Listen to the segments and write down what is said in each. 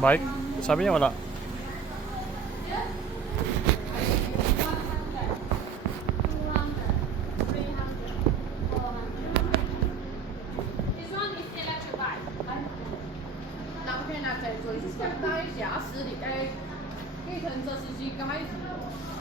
Bike? Sabi niya wala.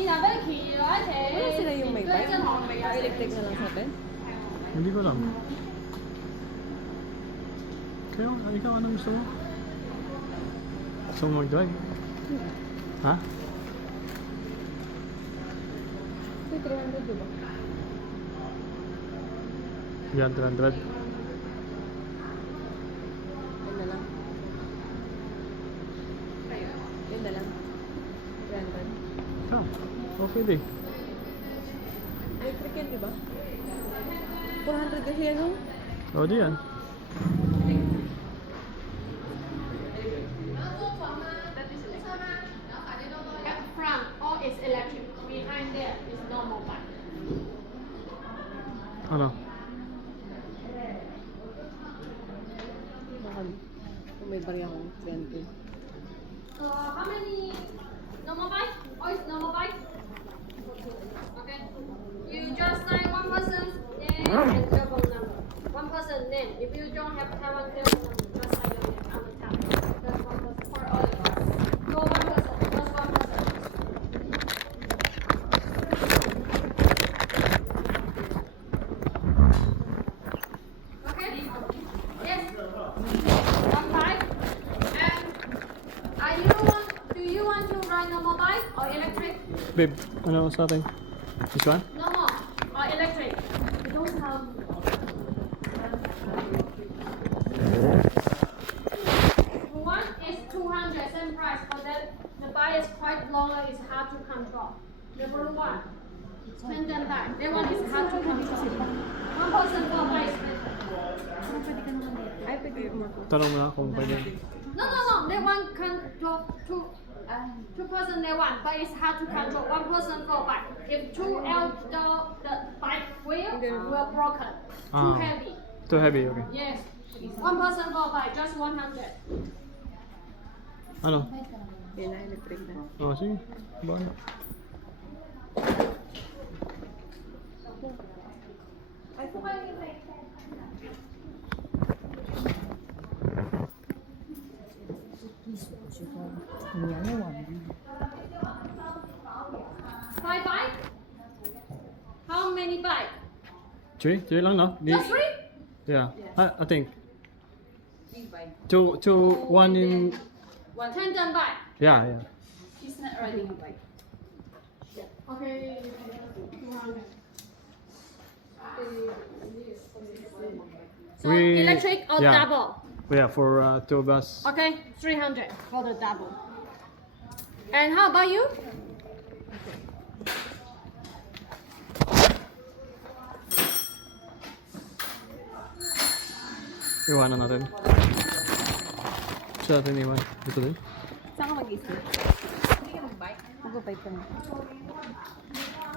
Wala sila yung may bike? Electric na lang sa atin? Hindi ko alam. Kaya, ikaw anong gusto mo? Gusto mo mag-drive? Ha? May 300 diba? Yan, 300. Yun na lang. Yun na lang. 300. Ah, okay di. Electric yan diba? 400 kasi yan oh. O di yan. Front, all is electric. Behind there is normal bike. Ano? Baka kung may bariya akong 300. So how many normal bike? All is normal bike. Okay. You just sign one person's name and telephone number. One person's name. If you don't have Taiwan telephone number, just sign your name on the top. That's one person for all of us. So one person, just one person. Okay? Yes. One bike. And do you want to ride normal bike or electric? Babe, ano sa atin? This one? Normal or electric? We don't have. One is 200, same price, but then the bike is quite longer, it's hard to control. The blue one, tandem bike, that one is hard to control. One person for bike. Ay, pwede yung mga Tanong mo na kung pwede. No, that one control two person that one, but it's hard to control. One person for bike. If the bike wheel will broken, too Ah. heavy. Too heavy, okay. Yes. One person for bike, just 100. Ano? Yan na, electric na. Oh, sige. Bye. Five bike? How many bike? Three lang, no? Just three? Yeah. I think. Two, one in... One tandem bike. Yeah. She's not riding a bike. Okay. 200. So We- electric or yeah. double? Yeah, for two of us. Okay, 300 for the double. And how about you? Iwanan natin. Sa natin iwan. Dito din. Saan ka mag-isip? Hindi ka mag-bike? Mag-bike ka na.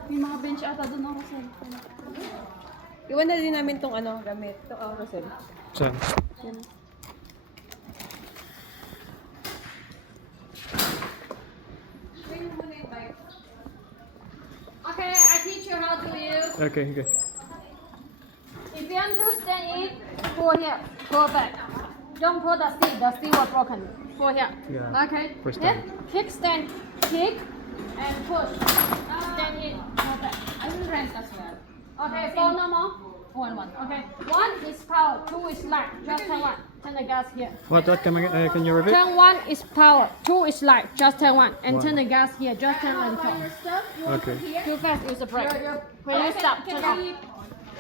May mga bench ata doon ako sa Iwan na din namin tong ano, gamit. Ito ako sa Saan? Yan. Okay, I teach you how to use. Okay. If you want to stand it, go here, go back. Don't pull the seat was broken. Go here. Yeah. Okay. First Then time. kick stand, kick, and push. Stand it, go back. I will rent as well. Okay, four normal. One. Okay, one is power, two is light. Just turn one. Turn the gas here. What? Can you repeat? Turn one is power, two is light. Just turn one, and One. turn the gas here. Just turn and turn. Okay. Too fast, use the brake. When you stop, turn off.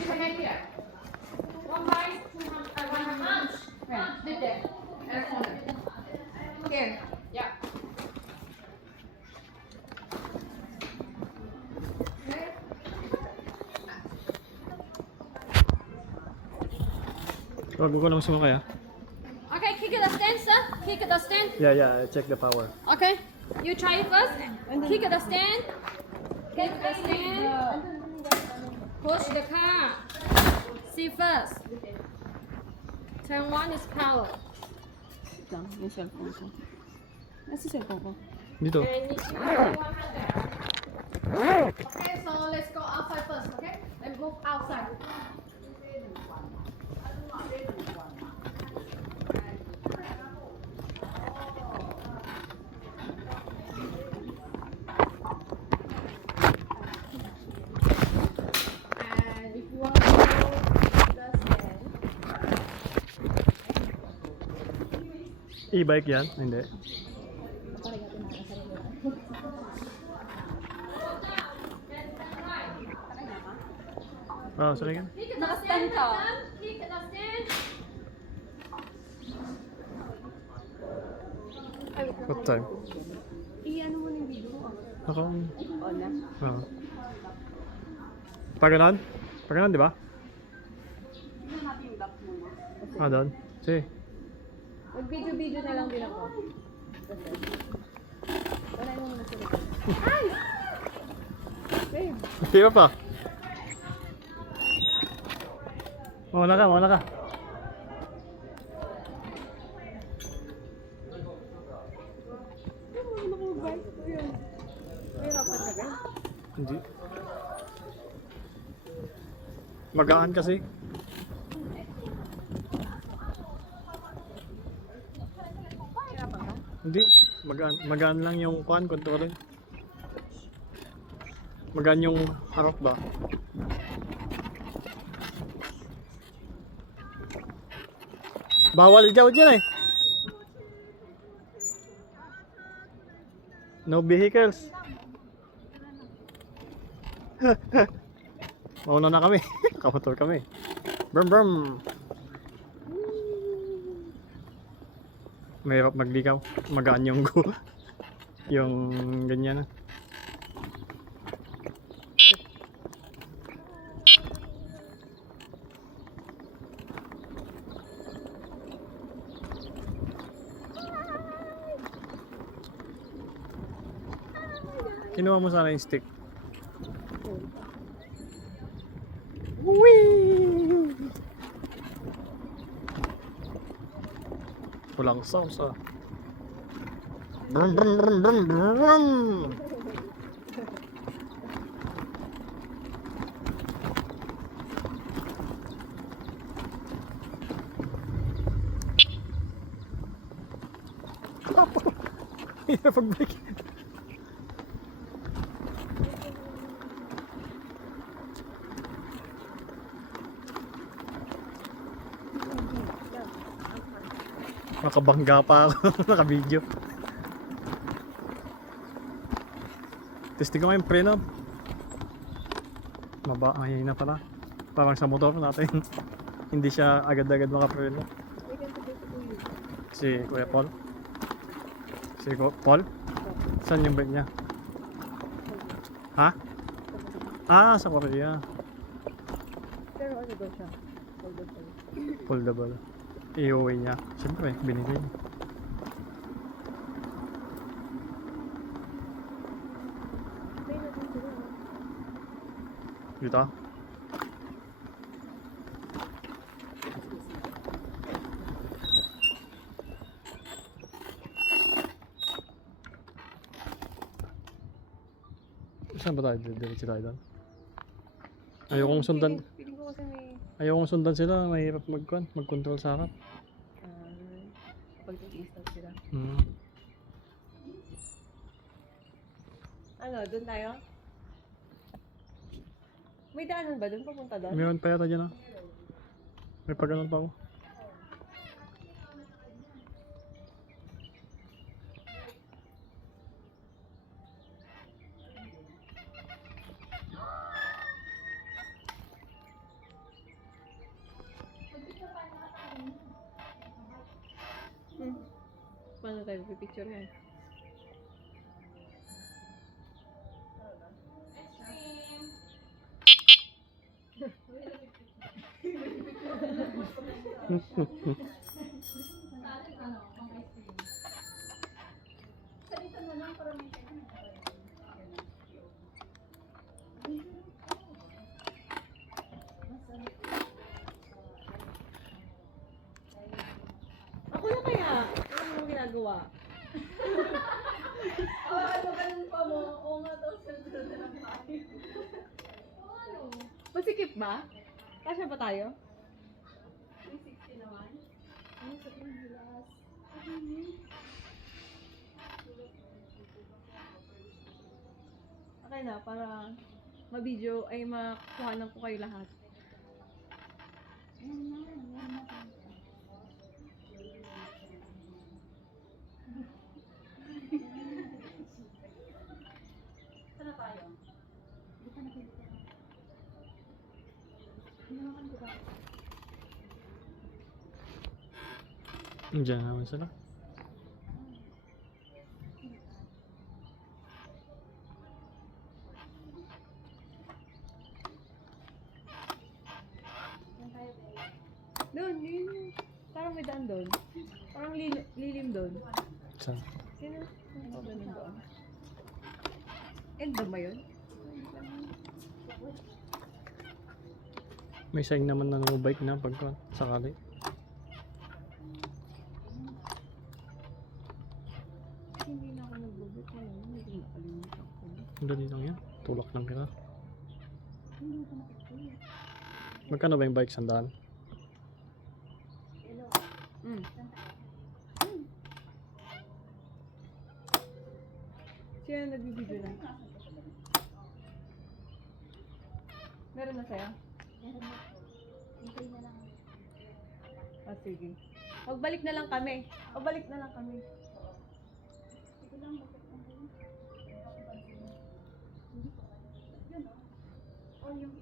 Okay, here. One bike, 200. Punch. Sit there. Here. Yeah. Wag ko naman sumakay, ah. Okay, kick the stand, sir. Kick the stand. Yeah. Check the power. Okay, you try it first. Kick the stand. Kick the stand. Push the car. See first. Turn one is power. Ito lang, yung cellphone ko. Nasa cellphone ko. Dito. And you do 100. Okay, so let's go outside first, okay? Let's move outside. And if you want to go the stand, E-bike yan? Hindi. Oh, sorry ka. click the Naka-stand stand, ka. click the stand. What time? I-ano mo na yung video ko. Ako. On na. Oh. Pag ganon? Pag ganon, di ba? Tignan natin yung lock muna. Ah, doon. Sige. Mag-video-video na lang din ako. Kasi. Wala naman muna sila. Ay! Babe. Di ba pa? Mauna ka, mauna ka. Ano ko bike ko yun? May rapat ka guys? Hindi. Magaan kasi. Hirapan ka? Hindi. Magaan. Magaan lang yung kuhan, controlling. Magaan yung harap ba? Bawal daw dyan eh. No vehicles. Mauna na kami. Nakamotor kami. Brum brum. Mahirap magligaw. Magaan yung yung ganyan na. Kinuha mo sana yung stick. Whee! Pulang sauce ah. Brum brum brum brum brum. Pag-break. Nakabangga pa ako. Naka-video. Testing ko yung preno. Ayun na pala. Parang sa motor natin. Hindi siya agad-agad makapreno. Si Kuya Paul. Si Paul? Saan yung bike niya? Ha? Ah, sa Korea. Pero ano daw siya? Foldable. Foldable. I-uwi niya. Siyempre, binigay niya. Play natin sila. Dito? Saan ba tayo? Diretso tayo doon? Ayokong sundan. Feeling ko kasi may... Ayokong sundan sila. Mahirap mag-control sa harap. Kapag nag-i-stop sila. Ano, doon tayo? May daanan ba doon? Papunta doon? Meron pa yata dyan ah. May pagganon pa ako. Paano tayo pipicture yan? Ako na kaya? Ano yung ginagawa? Ano ganun pa mo? Oo nga daw, sunod na lang tayo. Masikip ba? Kasya ba tayo? 360 naman. Ano sa Pilipinas? Okay na, para ma-video ay makuhanan ko kayo lahat. Saan na tayo? Diyan naman sila. Doon, yun. Parang may daan doon. Parang lilim doon. Saan? Sino? Ano ba ganun doon? End ba yun? May sign naman na bike na pagka sakali. Hindi na ako nagbubot na yun. Hindi nakalimutan ko. Dali lang yan. Tulak lang kita. Hindi ko nakikita. Magkano ba yung bike? Sandaan? Sino nagbibideo na? Meron na sa'yo? Meron na. Hintay na lang. Ah, sige. Magbalik na lang kami. Magbalik na lang kami. Ito lang, bakit ang ganun? Hindi ko. Yun o. Oh, yung